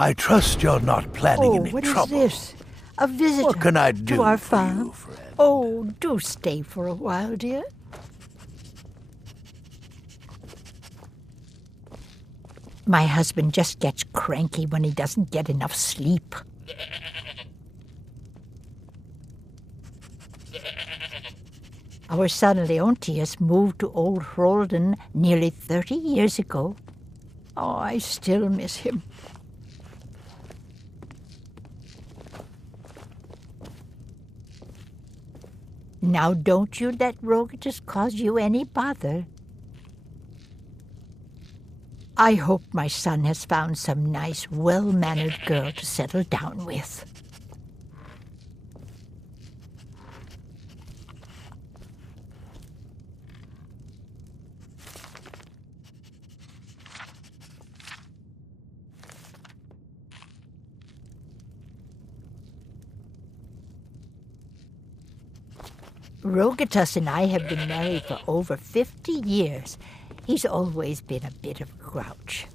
I trust you're not planning any what trouble. is this? A visitor What can I do to our for farm? you, friend? Oh, do stay for a while, dear. My husband just gets cranky when he doesn't get enough sleep. Our son Leontius moved to Old Hrolden nearly 30 years ago. Oh, I still miss him. Now don't you let Rogatus cause you any bother. I hope my son has found some nice, well-mannered girl to settle down with. Rogatus and I have been married for over 50 years. He's always been a bit of a grouch.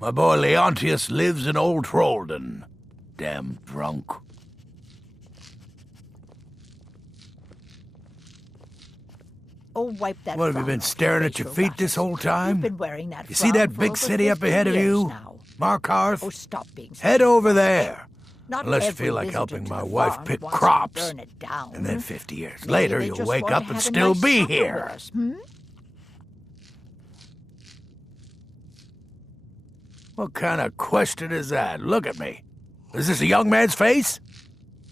My boy Leontius lives in Old Hrolden. Damn drunk. Oh, wipe that. What, have you frown been off staring your at your face, feet this Rogatus. whole time? You've been wearing that You see frown that for big over city up 50 ahead of years you? now. Markarth? Oh, stop being so Head over there. Not Unless you every feel like visitor helping to my the wife farm pick wants to crops. burn it down. And then 50 years Maybe later, they you'll just wake want up to and have a still nice be supper here. with us, hmm? What kind of question is that? Look at me. Is this a young man's face?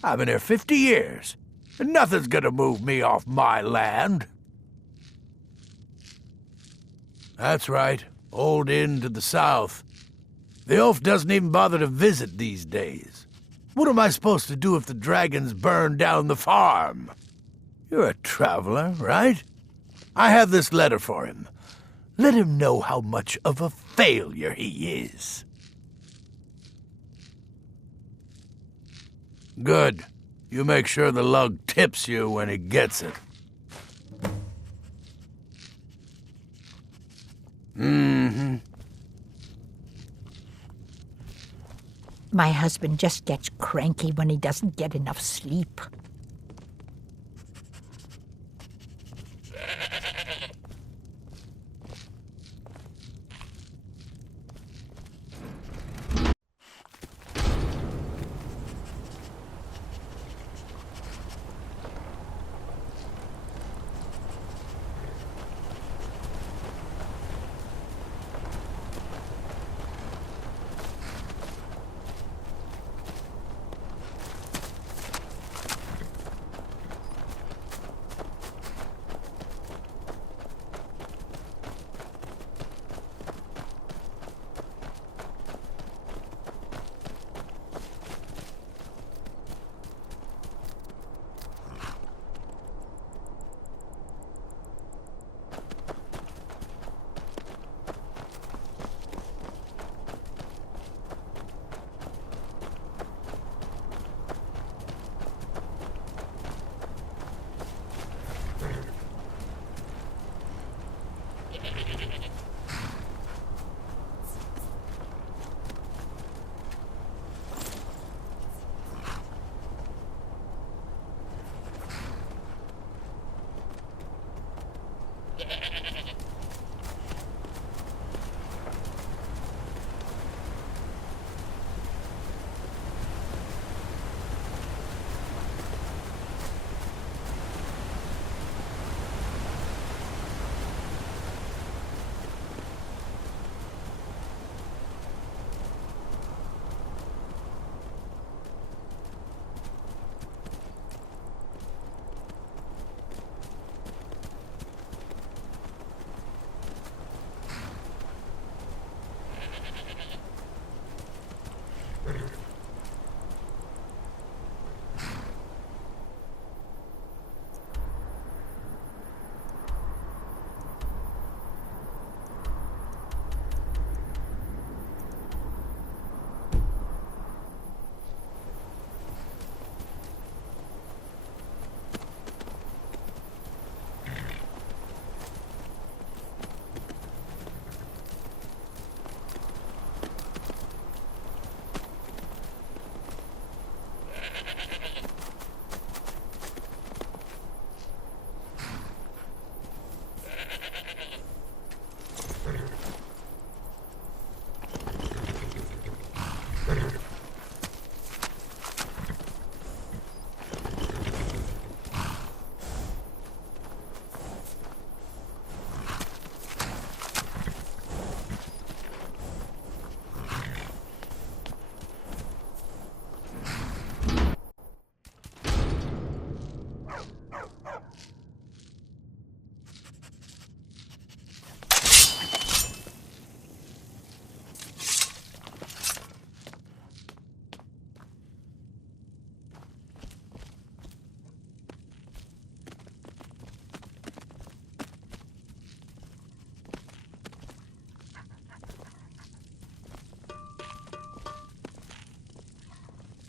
I've been here 50 years, and nothing's gonna move me off my land. That's right. Old Inn to the south. The oaf doesn't even bother to visit these days. What am I supposed to do if the dragons burn down the farm? You're a traveler, right? I have this letter for him. Let him know how much of a failure he is. Good. You make sure the lug tips you when he gets it. Mm-hmm. My husband just gets cranky when he doesn't get enough sleep.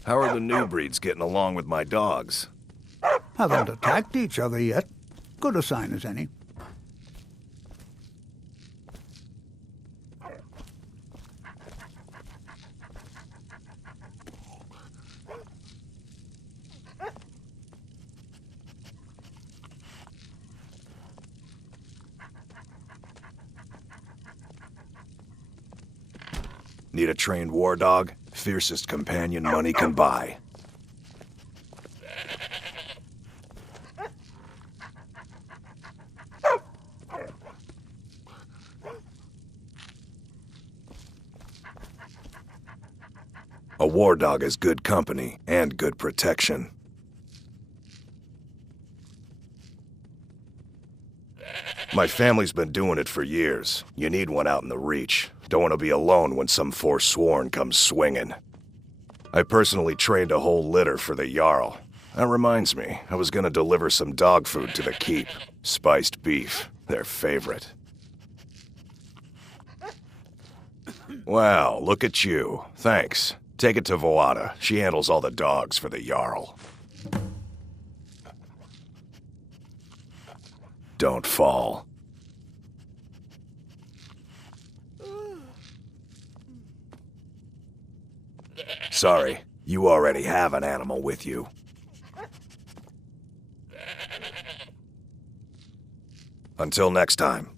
How are the new breeds getting along with my dogs? Haven't attacked each other yet. Good a sign as any. Need a trained war dog? Fiercest companion money can buy. A war dog is good company and good protection. My family's been doing it for years. You need one out in the Reach. Don't want to be alone when some Forsworn comes swinging. I personally trained a whole litter for the Jarl. That reminds me, I was gonna deliver some dog food to the keep. Spiced beef, their favorite. Wow, look at you. Thanks. Take it to Voada. She handles all the dogs for the Jarl. Don't fall. Sorry, you already have an animal with you. Until next time.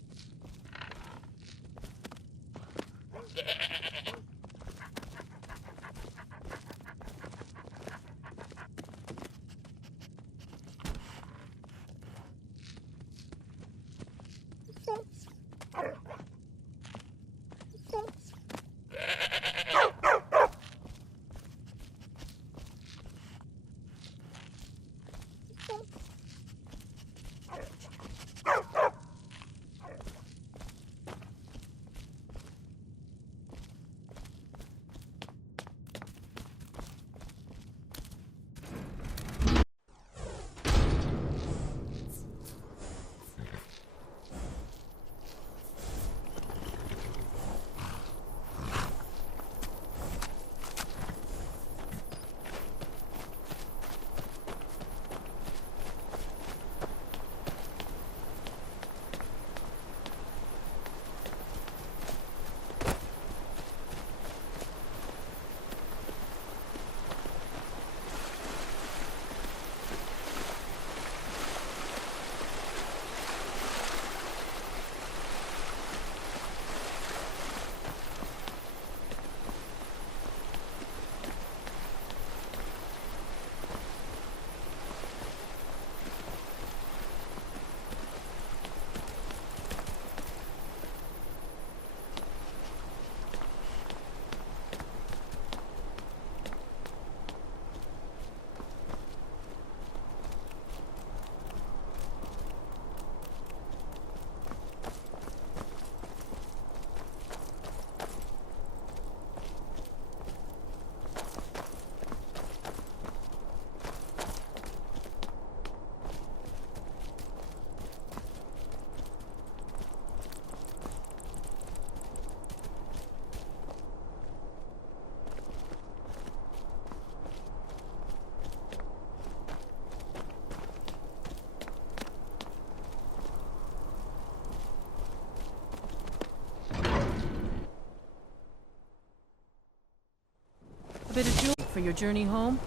A bit of jewelry for your journey home?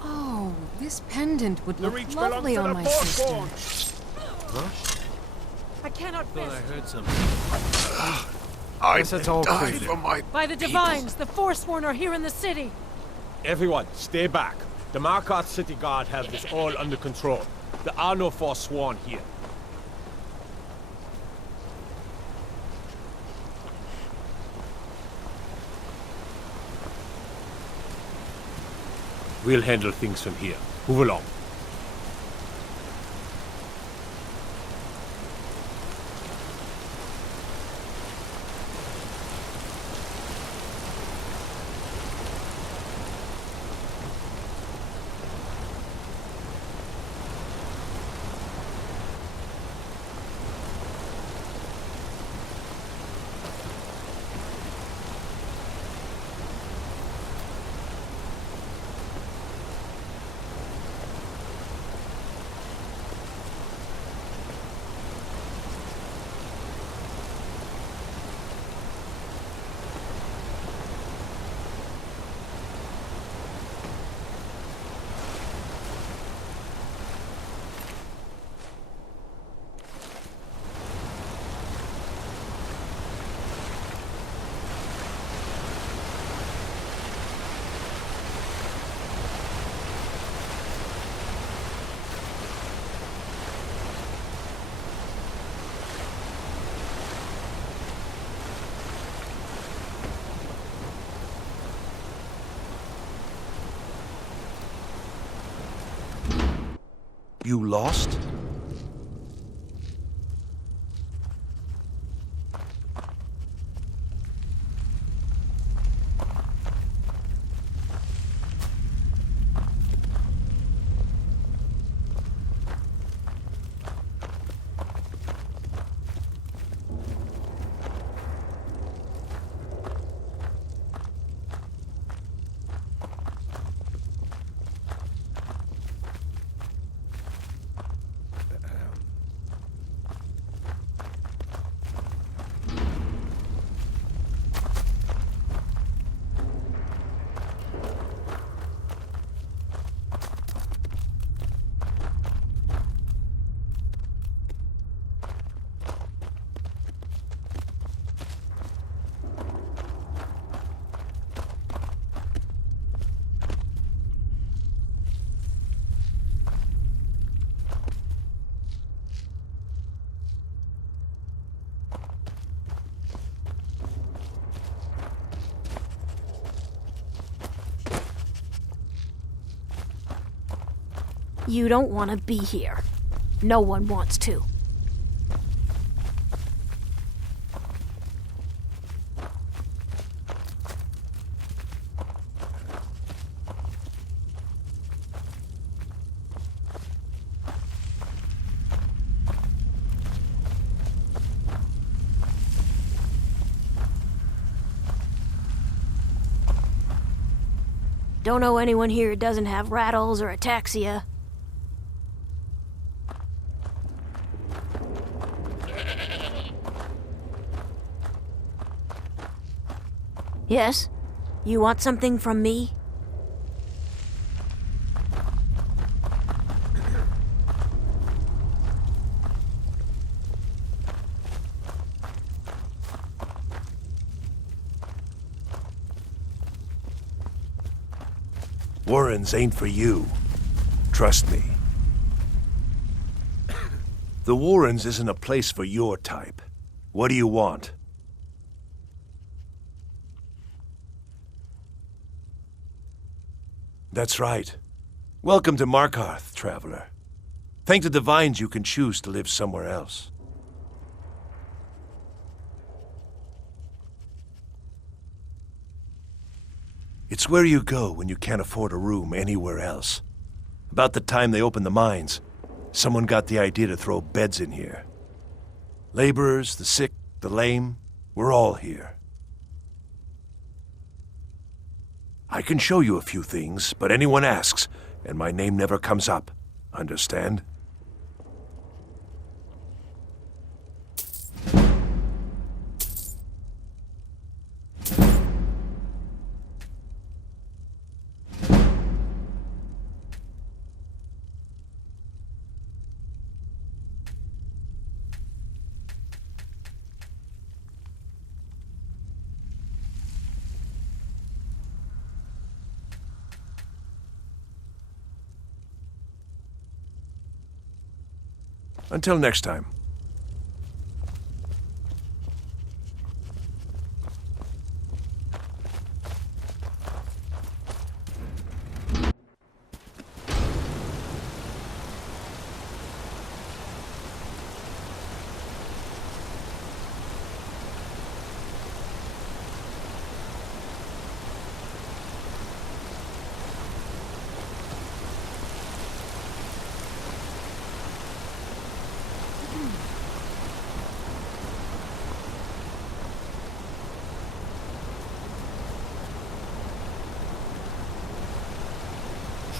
Oh, this pendant would look lovely on my sister. Huh? I cannot Thought I miss. heard something. I Guess that's all died clear. for my By the Divines, the Forsworn are here in the city. Everyone, stay back. The Markarth City Guard have this all under control. There are no Forsworn here. We'll handle things from here. Move along. You lost? You don't want to be here. No one wants to. Don't know anyone here who doesn't have rattles or ataxia. Yes? You want something from me? Warrens ain't for you. Trust me. The Warrens isn't a place for your type. What do you want? That's right. Welcome to Markarth, traveler. Thank the Divines you can choose to live somewhere else. It's where you go when you can't afford a room anywhere else. About the time they opened the mines, someone got the idea to throw beds in here. Laborers, the sick, the lame, we're all here. I can show you a few things, but anyone asks, and my name never comes up. Understand? Until next time.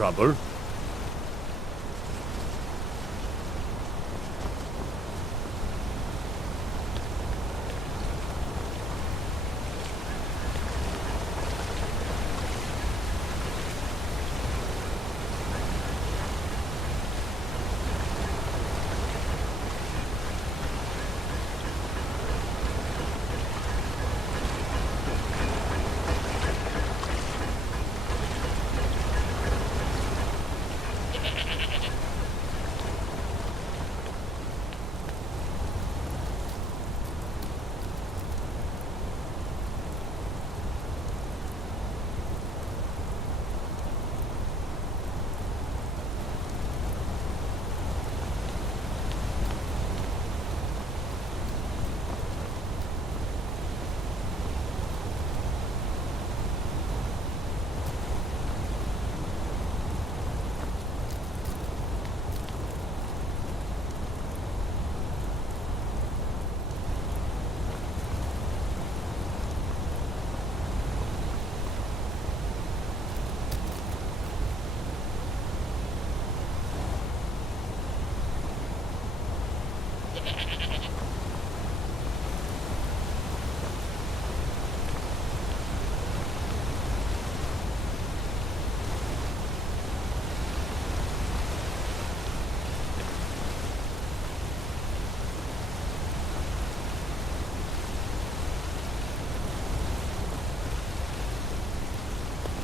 Trouble?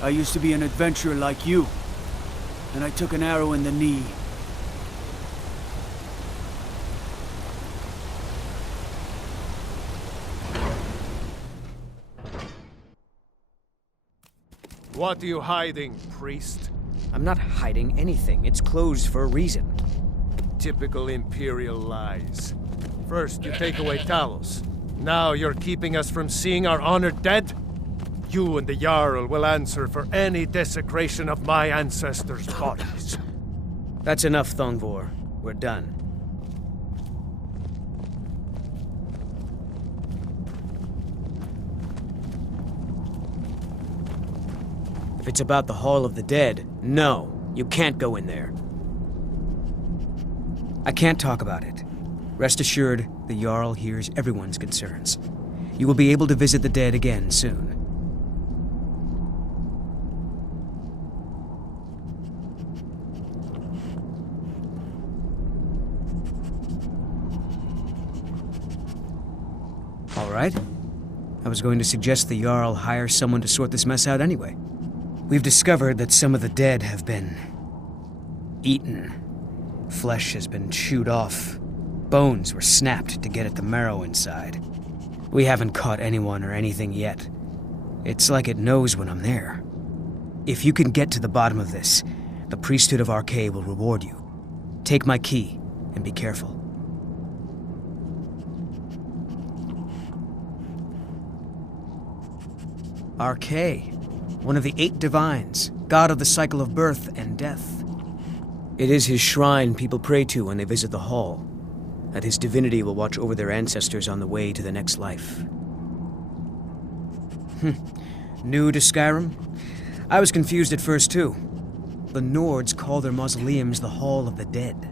I used to be an adventurer like you. And I took an arrow in the knee. What are you hiding, priest? I'm not hiding anything. It's closed for a reason. Typical Imperial lies. First, you take away Talos. Now you're keeping us from seeing our honored dead? You and the Jarl will answer for any desecration of my ancestors' bodies. That's enough, Thongvor. We're done. If it's about the Hall of the Dead, no, you can't go in there. I can't talk about it. Rest assured, the Jarl hears everyone's concerns. You will be able to visit the dead again soon. All right. I was going to suggest the Jarl hire someone to sort this mess out anyway. We've discovered that some of the dead have been eaten. Flesh has been chewed off. Bones were snapped to get at the marrow inside. We haven't caught anyone or anything yet. It's like it knows when I'm there. If you can get to the bottom of this, the priesthood of Arkay will reward you. Take my key and be careful. Arkay, one of the 8 divines, god of the cycle of birth and death. It is his shrine people pray to when they visit the hall, that his divinity will watch over their ancestors on the way to the next life. New to Skyrim? I was confused at first too. The Nords call their mausoleums the Hall of the Dead.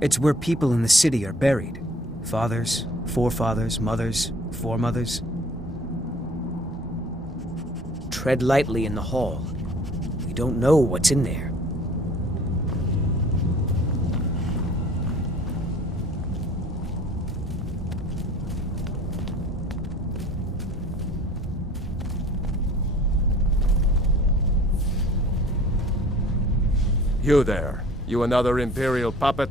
It's where people in the city are buried. Fathers, forefathers, mothers, foremothers. Tread lightly in the hall. We don't know what's in there. You there. You another Imperial puppet?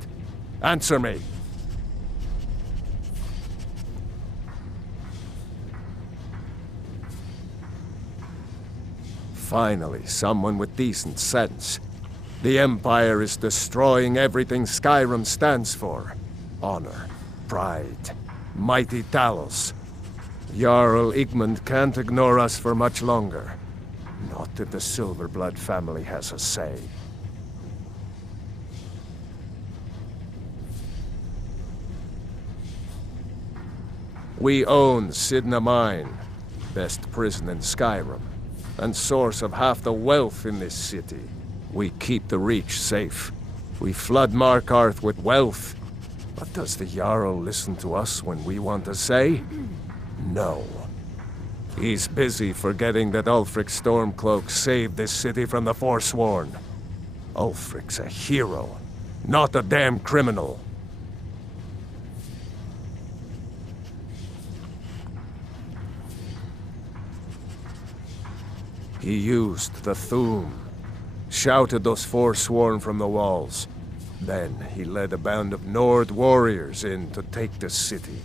Answer me. Finally, someone with decent sense. The Empire is destroying everything Skyrim stands for. Honor, pride, mighty Talos. Jarl Igmund can't ignore us for much longer. Not if the Silverblood family has a say. We own Cidhna Mine, best prison in Skyrim, and source of half the wealth in this city. We keep the Reach safe. We flood Markarth with wealth. But does the Jarl listen to us when we want a say? No. He's busy forgetting that Ulfric Stormcloak saved this city from the Forsworn. Ulfric's a hero, not a damn criminal. He used the Thu'um, shouted those Forsworn from the walls. Then he led a band of Nord warriors in to take the city.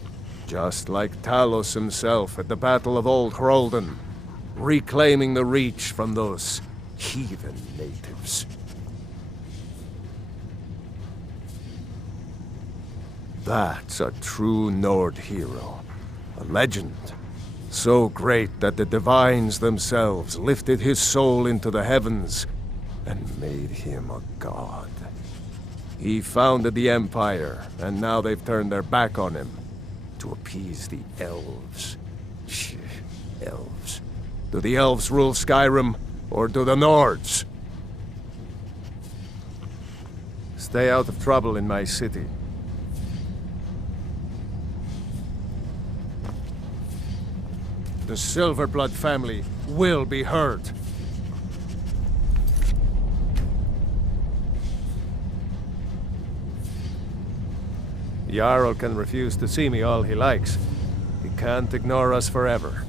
Just like Talos himself at the Battle of Old Hroldan, reclaiming the Reach from those heathen natives. That's a true Nord hero, a legend. So great that the Divines themselves lifted his soul into the heavens and made him a god. He founded the Empire, and now they've turned their back on him to appease the elves. Elves. Do the elves rule Skyrim, or do the Nords? Stay out of trouble in my city. The Silverblood family will be heard. Jarl can refuse to see me all he likes. He can't ignore us forever.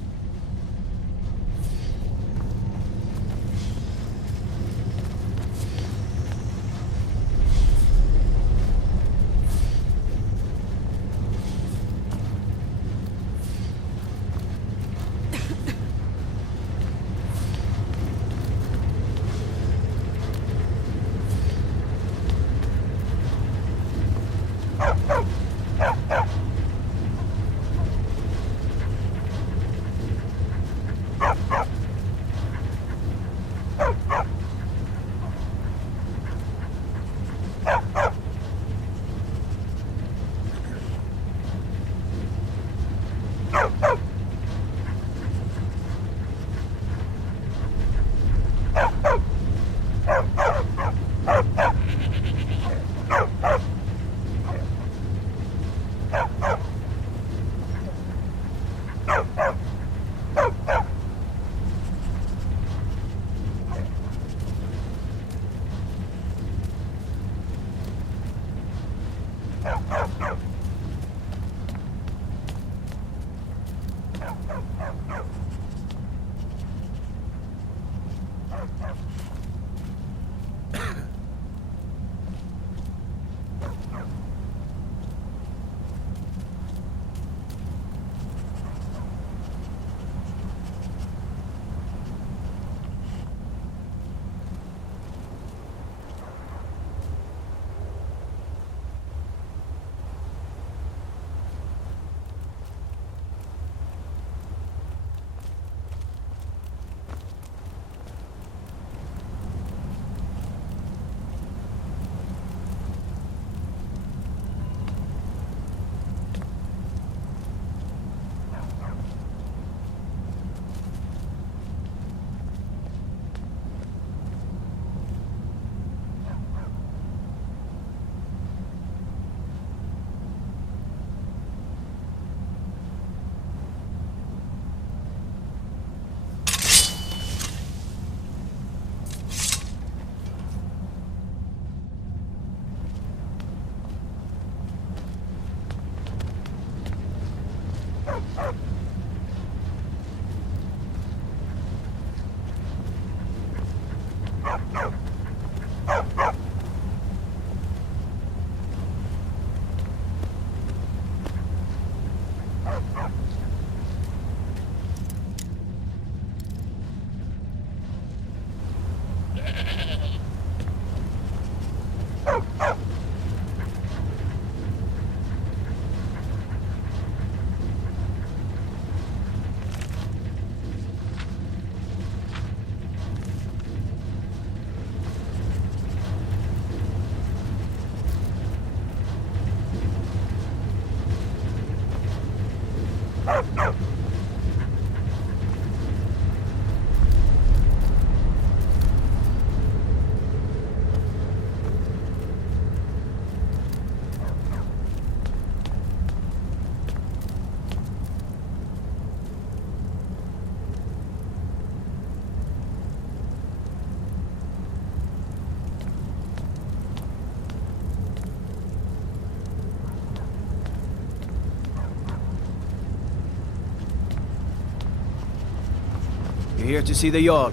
You're here to see the Jarl.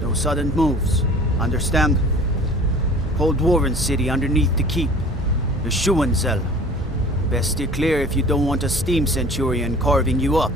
No sudden moves. Understand? Whole Dwarven city underneath the keep. The Schuenzell. Best steer clear if you don't want a steam centurion carving you up.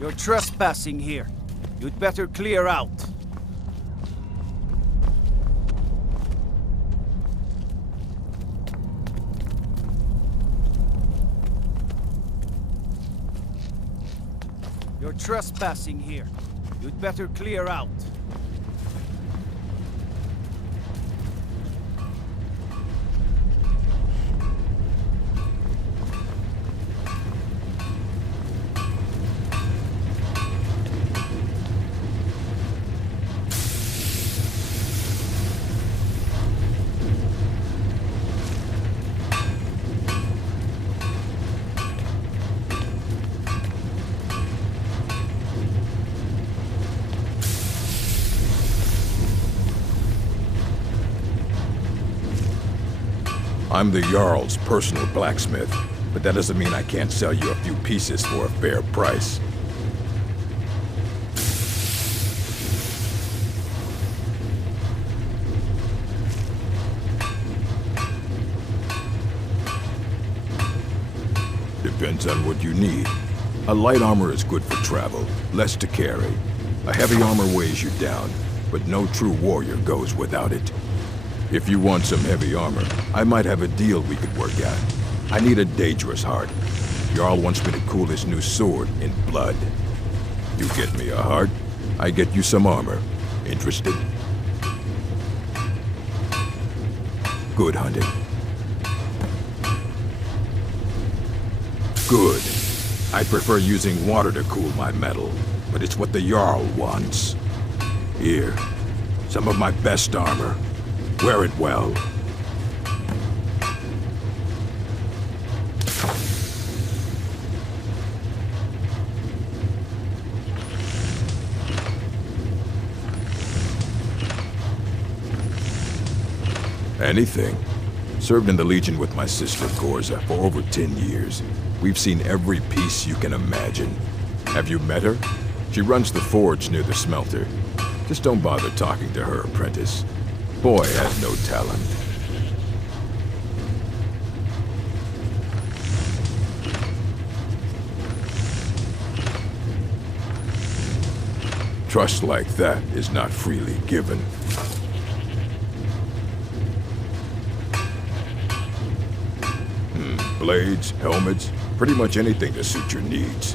You're trespassing here. You'd better clear out. You're trespassing here. You'd better clear out. I'm the Jarl's personal blacksmith, but that doesn't mean I can't sell you a few pieces for a fair price. Depends on what you need. A light armor is good for travel, less to carry. A heavy armor weighs you down, but no true warrior goes without it. If you want some heavy armor, I might have a deal we could work out. I need a dangerous heart. Jarl wants me to cool his new sword in blood. You get me a heart, I get you some armor. Interested? Good hunting. Good. I prefer using water to cool my metal, but it's what the Jarl wants. Here, some of my best armor. Wear it well. Anything. Served in the Legion with my sister Gorza for over 10 years. We've seen every piece you can imagine. Have you met her? She runs the forge near the smelter. Just don't bother talking to her, apprentice. Boy has no talent. Trust like that is not freely given. Blades, helmets, pretty much anything to suit your needs.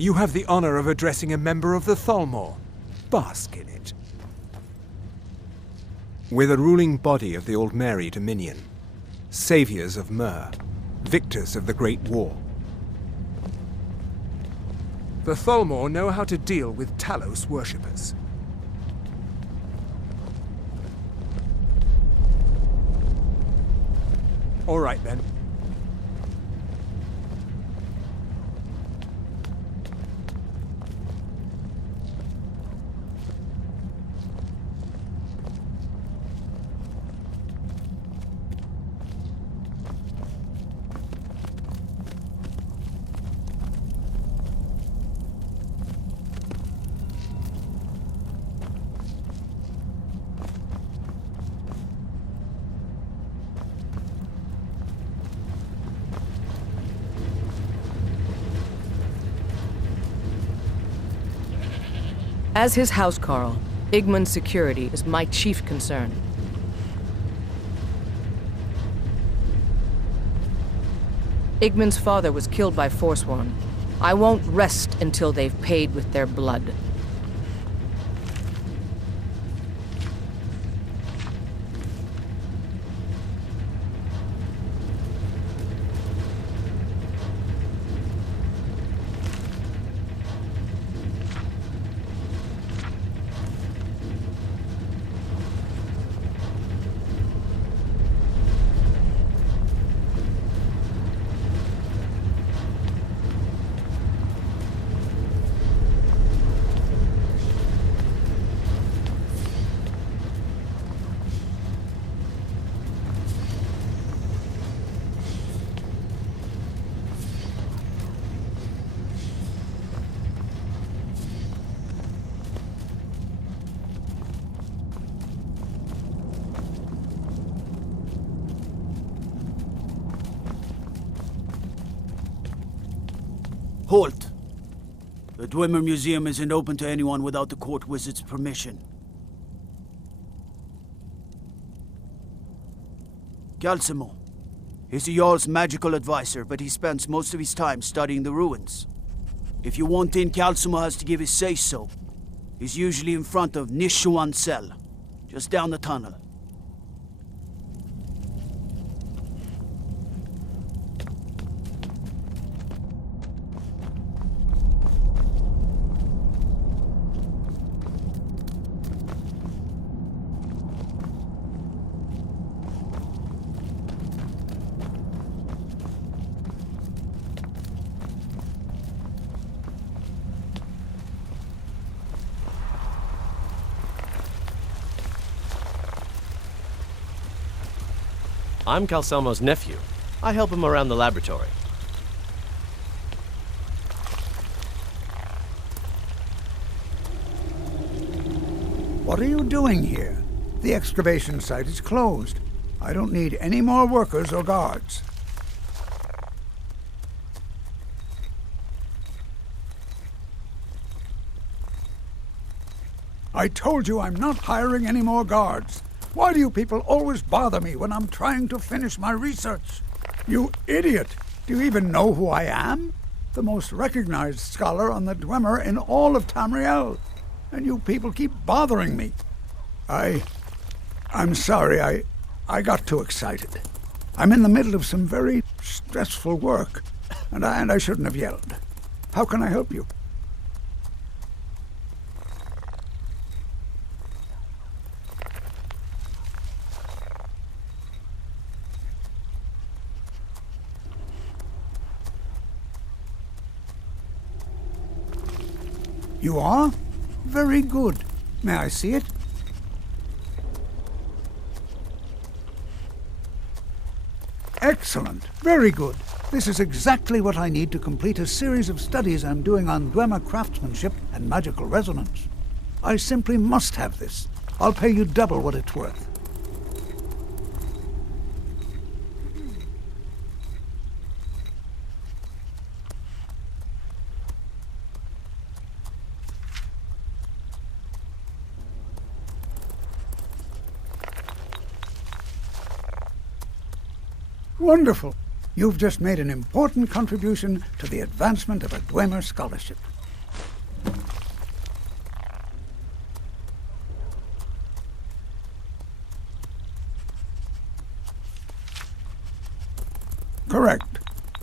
You have the honor of addressing a member of the Thalmor. Bask in it. We're the ruling body of the Old Mary Dominion. Saviors of Myr. Victors of the Great War. The Thalmor know how to deal with Talos worshippers. All right, then. As his housecarl, Igman's security is my chief concern. Igman's father was killed by Forsworn. I won't rest until they've paid with their blood. Halt! The Dwemer Museum isn't open to anyone without the court wizard's permission. Calcimo. He's the Jarl's magical advisor, but he spends most of his time studying the ruins. If you want in, Calcimo has to give his say-so. He's usually in front of Nishuan Cell, just down the tunnel. I'm Calcelmo's nephew. I help him around the laboratory. What are you doing here? The excavation site is closed. I don't need any more workers or guards. I told you I'm not hiring any more guards. Why do you people always bother me when I'm trying to finish my research? You idiot! Do you even know who I am? The most recognized scholar on the Dwemer in all of Tamriel. And you people keep bothering me. I'm sorry, I got too excited. I'm in the middle of some very stressful work, and I shouldn't have yelled. How can I help you? You are? Very good. May I see it? Excellent. Very good. This is exactly what I need to complete a series of studies I'm doing on Dwemer craftsmanship and magical resonance. I simply must have this. I'll pay you double what it's worth. Wonderful. You've just made an important contribution to the advancement of a Dwemer scholarship.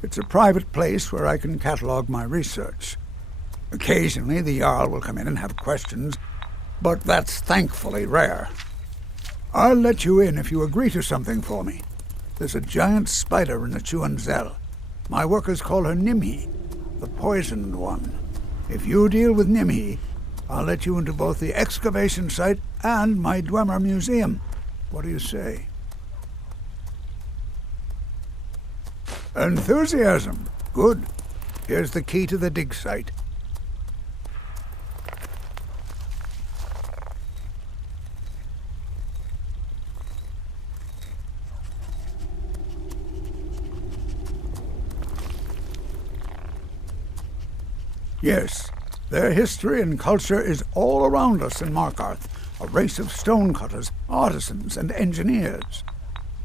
It's a private place where I can catalog my research. Occasionally, the Jarl will come in and have questions, but that's thankfully rare. I'll let you in if you agree to something for me. There's a giant spider in the Schuenzell. My workers call her Nimhi, the poisoned one. If you deal with Nimhi, I'll let you into both the excavation site and my Dwemer Museum. What do you say? Enthusiasm. Good. Here's the key to the dig site. Yes, their history and culture is all around us in Markarth, a race of stonecutters, artisans, and engineers.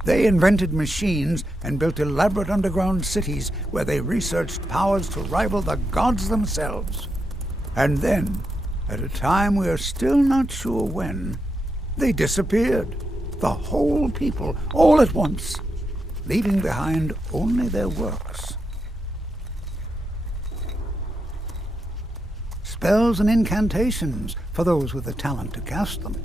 They invented machines and built elaborate underground cities where they researched powers to rival the gods themselves. And then, at a time we are still not sure when, they disappeared. The whole people, all at once, leaving behind only their works. Spells and incantations for those with the talent to cast them.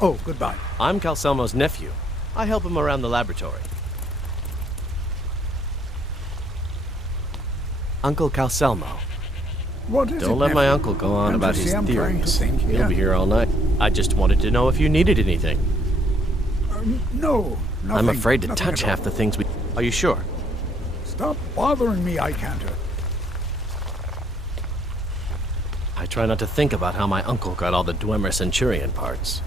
Oh, goodbye. I'm Calcelmo's nephew. I help him around the laboratory. Uncle Calcelmo. What is it, Don't let my nephew? uncle go on Can't about you his see I'm trying to theories. think He'll here? be here all night. I just wanted to know if you needed anything. No, nothing. I'm afraid to nothing touch at half all. the things we... Are you sure? Stop bothering me, Icanter. I try not to think about how my uncle got all the Dwemer Centurion parts.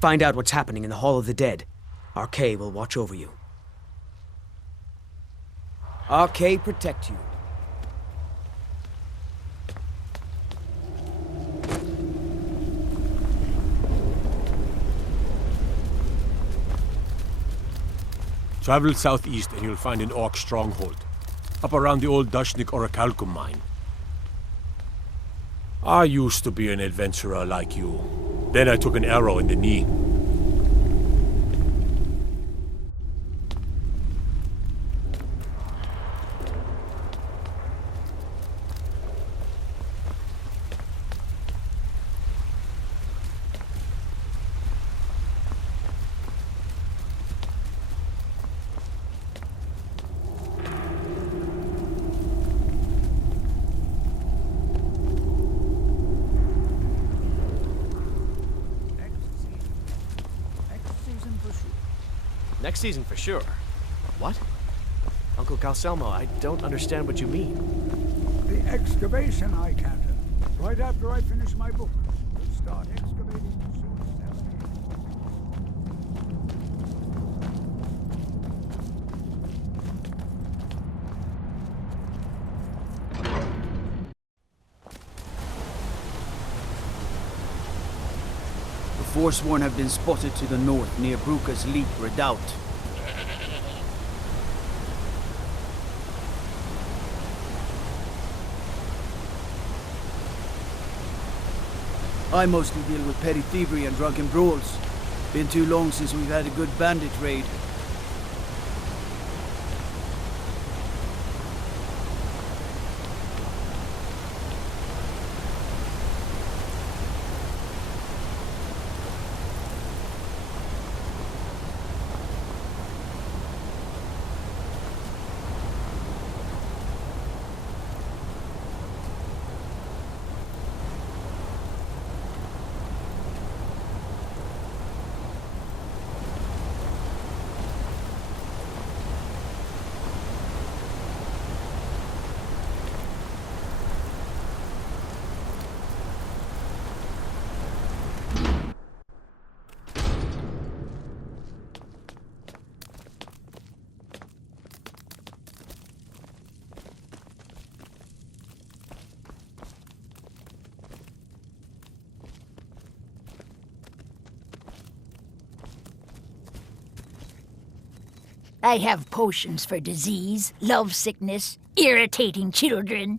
Find out what's happening in the Hall of the Dead. RK will watch over you. RK protect you. Travel southeast and you'll find an orc stronghold. Up around the old Dushnik Orichalcum mine. I used to be an adventurer like you. Then I took an arrow in the knee. Next season for sure. What? Uncle Calcelmo, I don't understand what you mean. The excavation, Icanter. Right after I finish my book, we'll start excavating the The Forsworn have been spotted to the north near Bruka's Leap Redoubt. I mostly deal with petty thievery and drunken brawls. Been too long since we've had a good bandit raid. I have potions for disease, love sickness, irritating children.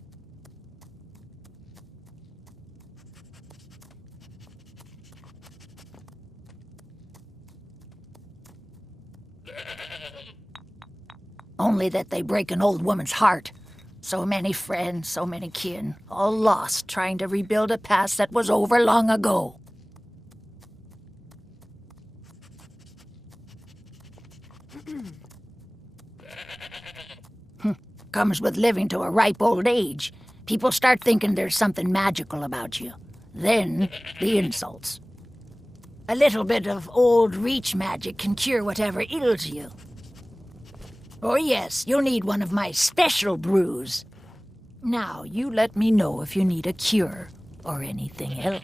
Only that they break an old woman's heart. So many friends, so many kin, all lost trying to rebuild a past that was over long ago. Comes with living to a ripe old age. People start thinking there's something magical about you. Then, the insults. A little bit of old reach magic can cure whatever ails you. Oh yes, you'll need one of my special brews. Now, you let me know if you need a cure or anything else.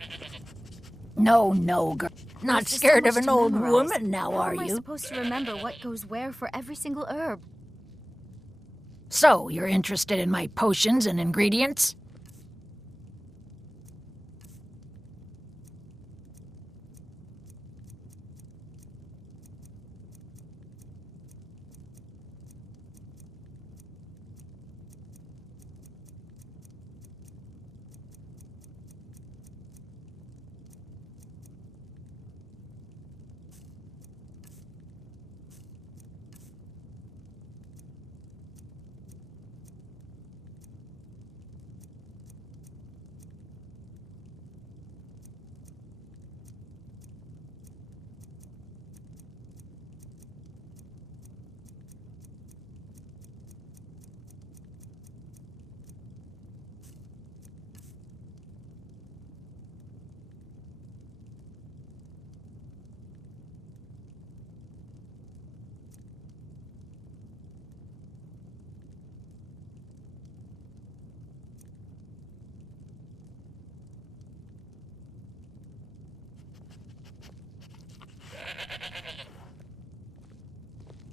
No, girl. Not There's just scared so of much an to old memorize. woman now, How are am I you? supposed to remember what goes where for every single herb? So, you're interested in my potions and ingredients?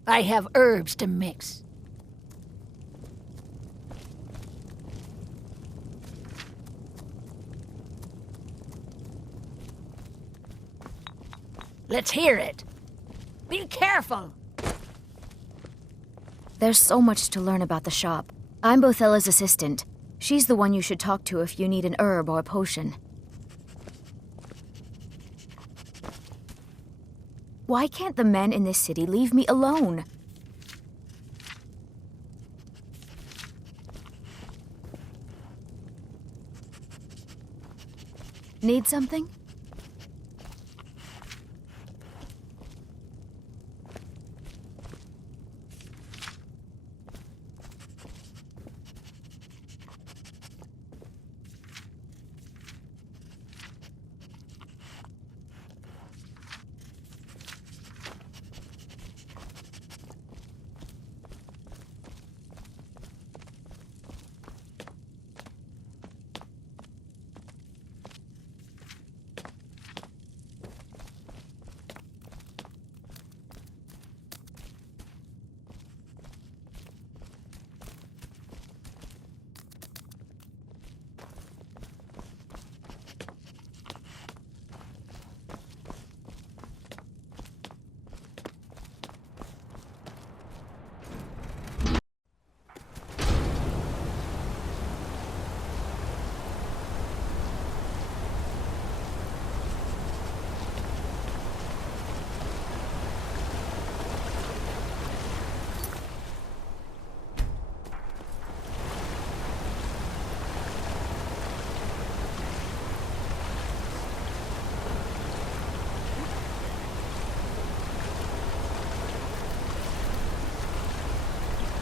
I have herbs to mix. Let's hear it. Be careful. There's so much to learn about the shop. I'm Bothella's assistant. She's the one you should talk to if you need an herb or a potion. Why can't the men in this city leave me alone? Need something?